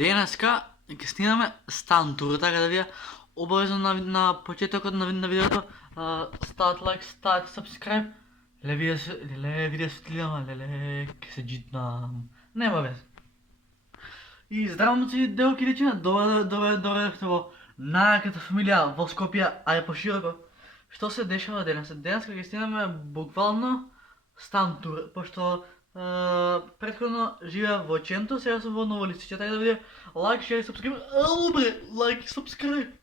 Денеска ќе снимаме стан тур, така да вие обавезно на почетокот на видеото стават лайк, стават subscribe. Леле, видео светлина, леле, ке се джитнам. Нема вез. И здраво си делки личина, добре, во најаката фамилија во Скопје, а и пошироко. Што се дешава денес? Денеска ќе снимаме буквално стан тур, пошто претходно живеа во Ченто, сега сум во Ново Листиче, така да виде лайк, шер и сабскрайб. Ало бре, лайк и сабскрайб.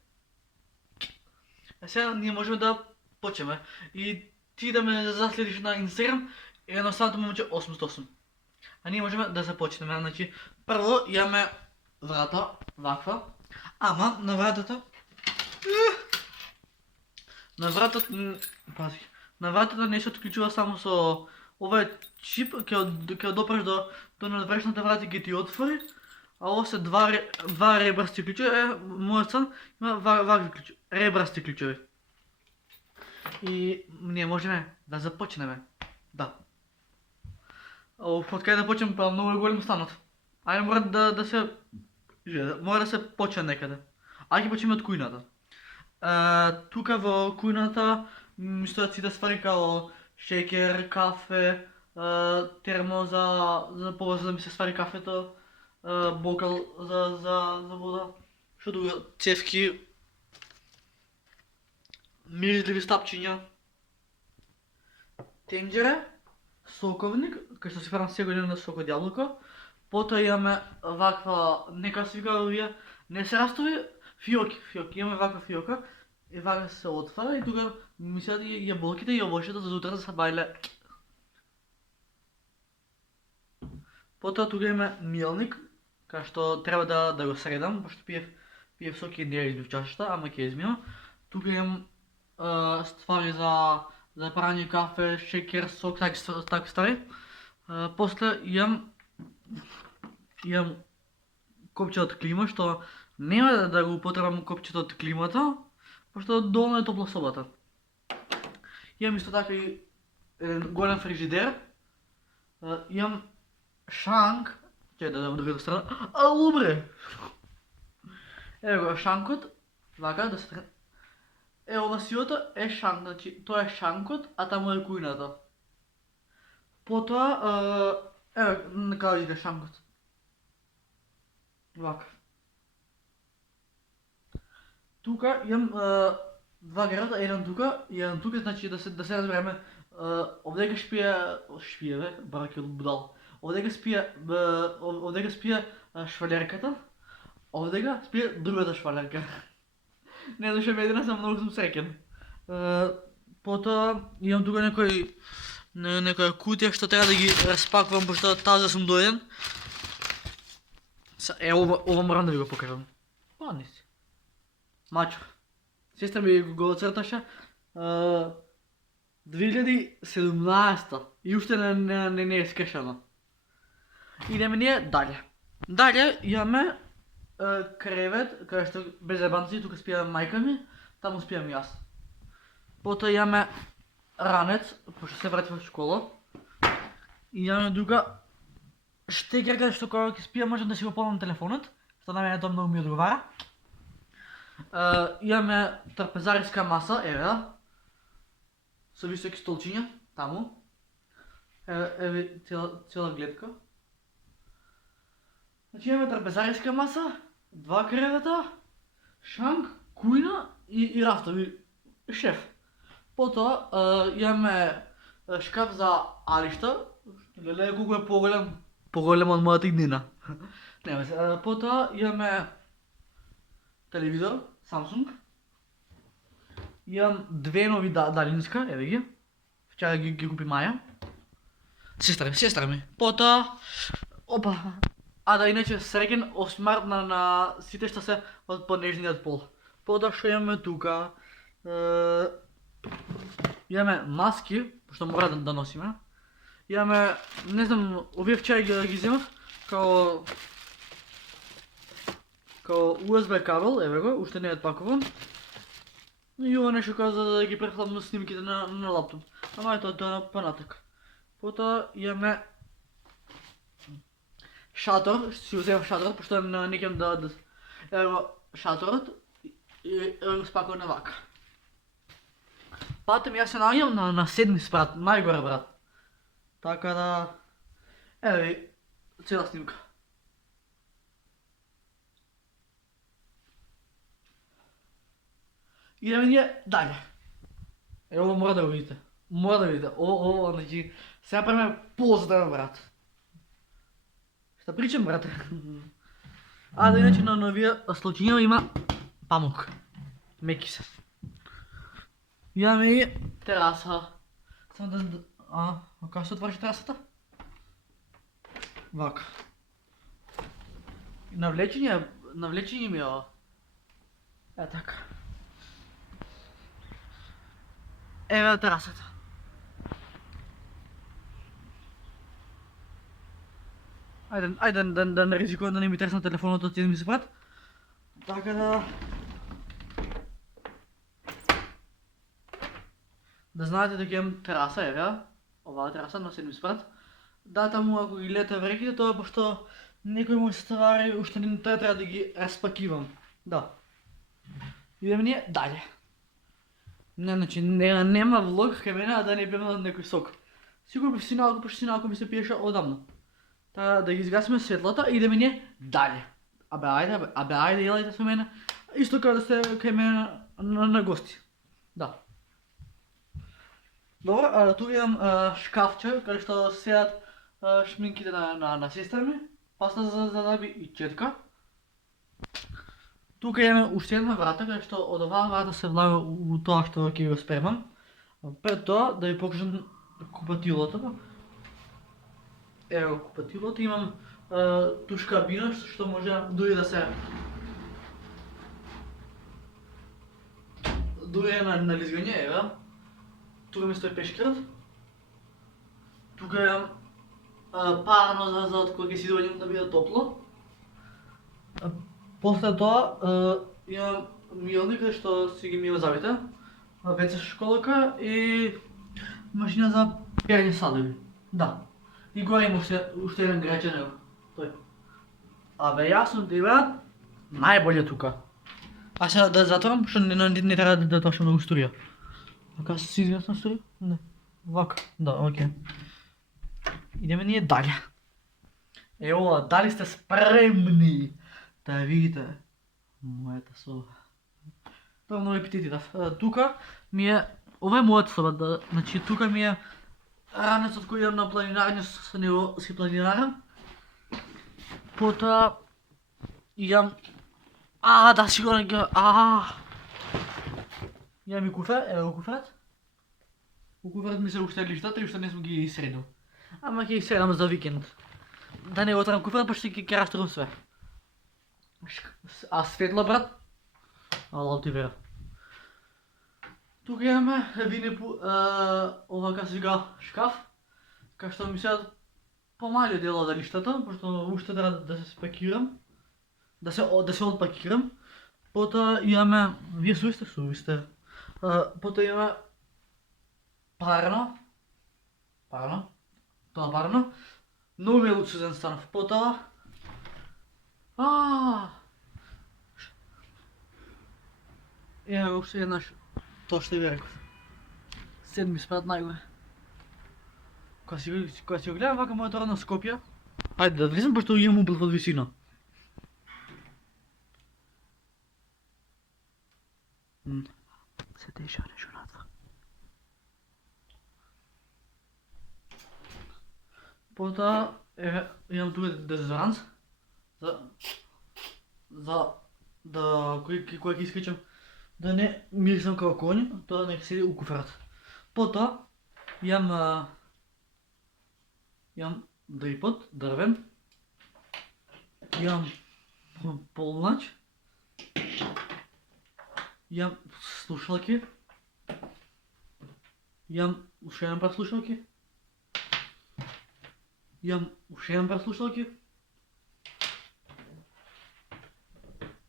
Сега ние можеме да почнеме. И ти да ме заследиш на Инстаграм, едноставното момче 88. А ние можеме да започнеме. Значи, прво имаме врата, ваква. Ама на вратата... Пази. На вратата не се отклучува само со овој чип, ќе допреш до надврешната врата и ќе ти отвори. А ово се два ребрасти ключови. Мојот сан има вакви ключови, ребрасти ключови. И ние можеме да започнеме. Да. Од кај да почнем, па многу е голем станот. Ајде мора да се почне некаде. Ајде ќе почнеме од кујната. Тука во кујната ми стојат сите ствари као шеќер, кафе, термо за повоза да ми се свари кафето, бокал за вода, што друго, цевки, миризливи стапчиња, тенџере, соковник, кај што си правам секој ден на сок од јаблко. Потоа имаме ваква, нека се вика овие, не се растови, фиоки. Имаме ваква фиока и вака се отвара и тука ми седат и јаболките и овошјето за утре да се бајле. Потоа тука имаме миелник, кај што треба да го средам, пошто пиев сок и не ја измив чашата, ама ќе измивам. Тука имам ствари за прање кафе, шеќер, сок, такви ствари. После имам копче од клима, што нема да го употребам копчето од климата, пошто долно е топла собата. Имам исто така и еден голем фрижидер. Имам шанк, ќе да дадам другата страна. Ало бре! Ево го шанкот, вака да се... Ова сиото е шанк, значи тоа е шанкот, а таму е кујната. Потоа, ево, као иде шанкот. Вака. Тука имам два града, еден тука, значи да се разбереме, овдека шпие, бараки од будал. Овдека спие швалерката, овдека спие другата швалерка. Не зашто веднаш сам многу сум среќен. Потоа имам тука некоја кутија што треба да ги распакувам пошто таза сум дојден. Ова морам да ви го покажам. Падни си. Мачо. Сестра ми го оцрташе 2017 и уште не е скешано. Идеме ние дале. Дале имаме кревет, кај што без ебанци, тука спија мајка ми, таму спијам јас. Потоа имаме ранец, пошто се врати во школа. Имаме тука штекер кај што кога ќе спија можам да си го полнам телефонот, што на мене тоа многу ми одговара. Имаме трапезариска маса, еве, со високи столчиња, таму. Еве цела гледка. Значи имаме трапезариска маса, два кревета, шанк, кујна и рафтови, шеф. Потоа имаме шкаф за алишта, леле колку е поголем од мојата иднина. Потоа имаме телевизор, Samsung. Имам две нови далинска, еве ги. Вчера ги купи Маја. Сестра ми. Потоа, опа. А да, иначе среќен 8 март на сите што се од поднежниот пол. Потоа што имаме тука? Имаме маски, што мора да носиме. Имаме, не знам, овие вчера ги земав, као USB кабел, еве го, уште не е отпакуван. И ова нешто као за да ги прехладам снимките на лаптоп. Ама е тоа понатак. Потоа имаме шатор, ще си взема шатор, защото не искам да ево шаторът и го спакувам на вака. Патем, аз се наѓам на седми спрат, најгоре брат. Така да, ево ви цела снимка. Идеме ние далje. Ево мора да го видите. Мора да видите. Ovo, znači, сега правим по-задавен брат. Šta pričam, brate? A da inače na novija slučajnjava ima pamuk. Meki se. Имаме и тераса. Само да... как се отваря терасата? Вака. Навлечени ми е. Е така. Ева терасата. Айде да не ризикувам да не ми тресна телефонът от ми се брат. Така да... Да знаете дека имам тераса, ева. Оваа тераса на седми спрат. Да, таму ако ги гледате врехите, тоа е пошто некои мои ставари уште не треба да ги разпакивам. Да. Идеме ние далje. Не, значи нема влог кај мене, а да не пием на некој сок. Сигурно почти ми се пиеше одамна. Та да ги изгасиме светлата и идеме ние далje. Абе ајде елајте со мене. Исто како да сте кај мене на гости. Да. Добро, тук имам шкафче, каде што седат шминките на сестра ми, паста за зъби и четка. Тук имаме уште една врата, каде што од оваа врата се влага у тоа што ќе го спремам. Пред тоа да ви покажам купатилото. Ево купатилото, имам туш кабина што може дури да се... Дури на лизгање, ево. Тука ми стои пешкирот. Тука имам парно за кога ќе си дојдем да биде топло. После тоа имам милник каде што си ги мива зъбите, WC школка и машина за пеење садови. Да. И горе има уште еден гречен тој. Абе јас сум ти брат најболje тука. А сега да затворам, што не треба да точно многу струја. Ака се извинат на струја? Не. Вака. Да, окей. Идеме ние далje. Ево, дали сте спремни да видите мојата соба. Тоа многу апетититав. Тука ми е, ова е мојата соба, значи тука ми е ранецот кој идам на планинарење, со него си планинарам. Потоа идам... да, сигурно ќе... Имам и куфер, ево куферот. У куферот ми се уште лиштата и уште не сум ги средил. Ама ќе ги средам за викенд. Да не го отрам куферот, пошто ќе растрам све. А светла брат? Ала ти вера. Тука имаме ова како се вика шкаф, кај што ми седат помали дела од лиштата, пошто уште треба да се спакирам, да се отпакирам. Потоа имаме, вие сувисте. Потоа имаме парно. Тоа парно. Многу ми е луксузен станов. Потоа уште еднаш тоа што ви реков. Седми спрат најгоре. Кога си го гледам вака мојата родна Скопје, ајде да влизам пошто имам убил од висина. Се дешава нешто надвор. Потоа имам тука дезодоранс за да кога ќе искачам да не мирисам како конј, тоа нека седи у куферот. Потоа имам дрипод дрвен, имам полнач, имам слушалки, имам уште еден пар слушалки, имам уште еден пар слушалки,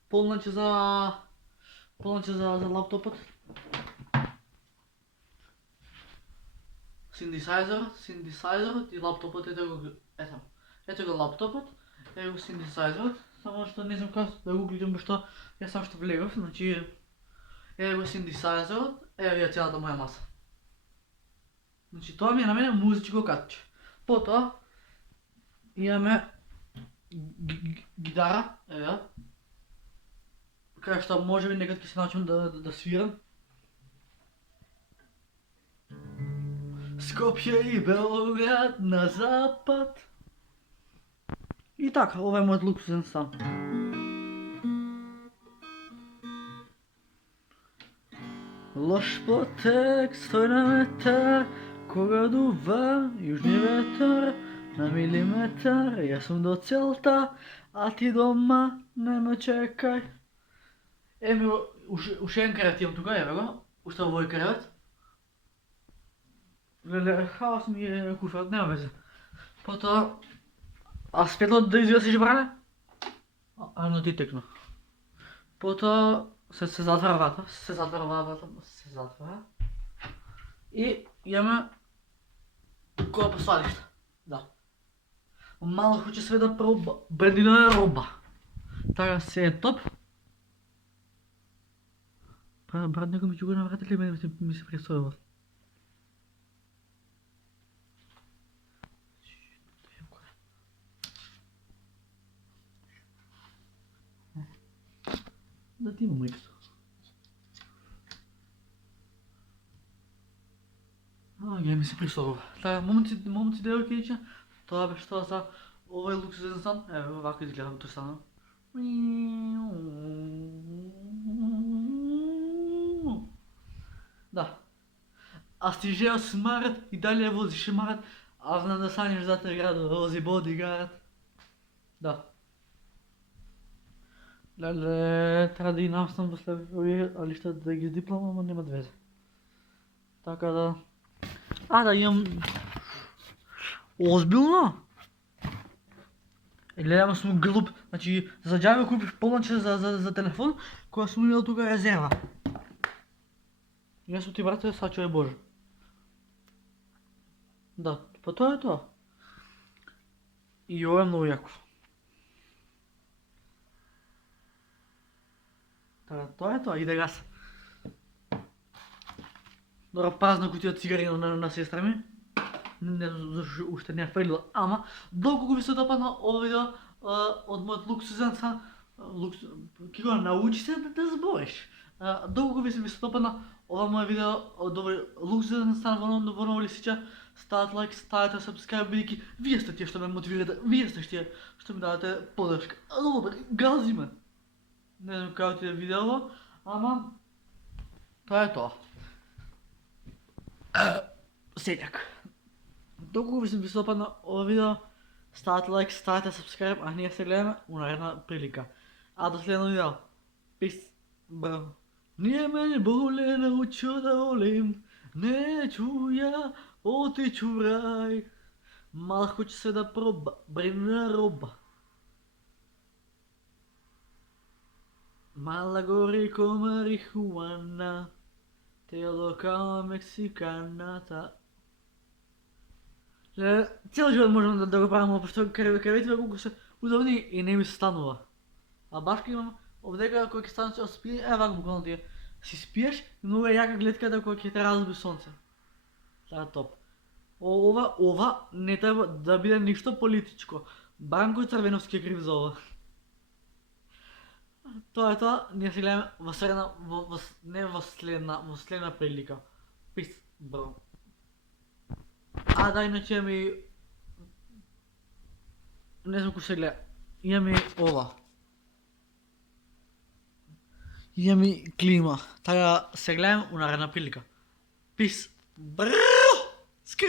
полначе за лаптопот, синтесайзерот и лаптопот, ето го лаптопот, Ево синтезайзерът, само що не знам как да го гледам, защо я сам ще влегав, значи ево синтезайзерът, ево я цялата моя маса. Значи това ми е на мене музичко катче. Потоа имаме гитара, ева, кај што може би некад ќе се научам да свирам. Скопје и Белград на запад. И така, ова е мојот луксузен стан. Лош потекст, тој на метар, кога дува јужни ветар, на милиметар, јас сум до целта, а ти дома не ме чекај. Еми, уште еден кревет имам тука, еве го, уште овој кревет. Леле, хаос ми е куферот, нема везе. Потоа, а светлото да изгаси жебране? Ано ти текна. Потоа се затвара врата, се затвара. И имаме која посладишта. Да. Мало хоче све да проба, брендина е роба. Така се е топ. Брат, некој ми ќе го наврати ли мене ми се пресојува? Да ти имам иксо. Ге ми се пресојува. Така, момци девојкиња, тоа беше тоа за овој луксузен стан. Еве, овако изгледа тој станот. Да. А стижео смарат и далje возиш марат, а знам да саниш за те градо, вози бодигард. Да. Леле, треба да ги наставам после овие, али што да ги диплома, ама нема везе. Така да... да имам... Озбилно? Гледам сум глуп, значи за џабе купив полноче за телефон, која сум имал тука резерва. Јас сум ти брате, сачува Боже. Да, па тоа е тоа. И ова е многу јако. Така, тоа е тоа, иде газ. Добра празна кутија цигари на сестра ми. Не знам зашто уште не ја фрлила, ама долго ви се допадна ова видео од мојот луксузен стан. Ки го научи се да збориш. Долго ви се допадна ова моје видео од овој луксузен стан во ново лисиче. Ставате лайк, ставате сабскрајб, бидејќи вие сте тие што ме мотивирате, вие сте тие што ми давате подршка. Добар, гази ме. Не знам како ти е видео, ама тоа е тоа. Сењак. Долго ви се допадна ова видео, ставате лайк, ставате сабскрајб, а ние се гледаме у наредна прилика. А до следно видео. Пис. Браво. Nije mene bole naučio da volim, neću ja otići u raj. Malo hoće se da proba, brina roba. Mala gori ko marihuana, telo kao Meksikanata. Цел живот можем да го правим, пошто кревите колку се удобни и не ми се станува. А башка имам овдека кој ќе стане се спие, вака буквално тие. Си спиеш, многу е јака гледката која ќе те разбуди сонце. Тоа е топ. Ова не треба да биде ништо политичко. Бранко Црвеновски е крив за ова. Тоа е тоа, ние се гледаме во следна прилика. Пис, бро. Да, иначе ми... Не знам кој се гледа. Имам и ова. Имам и клима. Така се гледам у наредна прилика. Пис, бро! Скрт!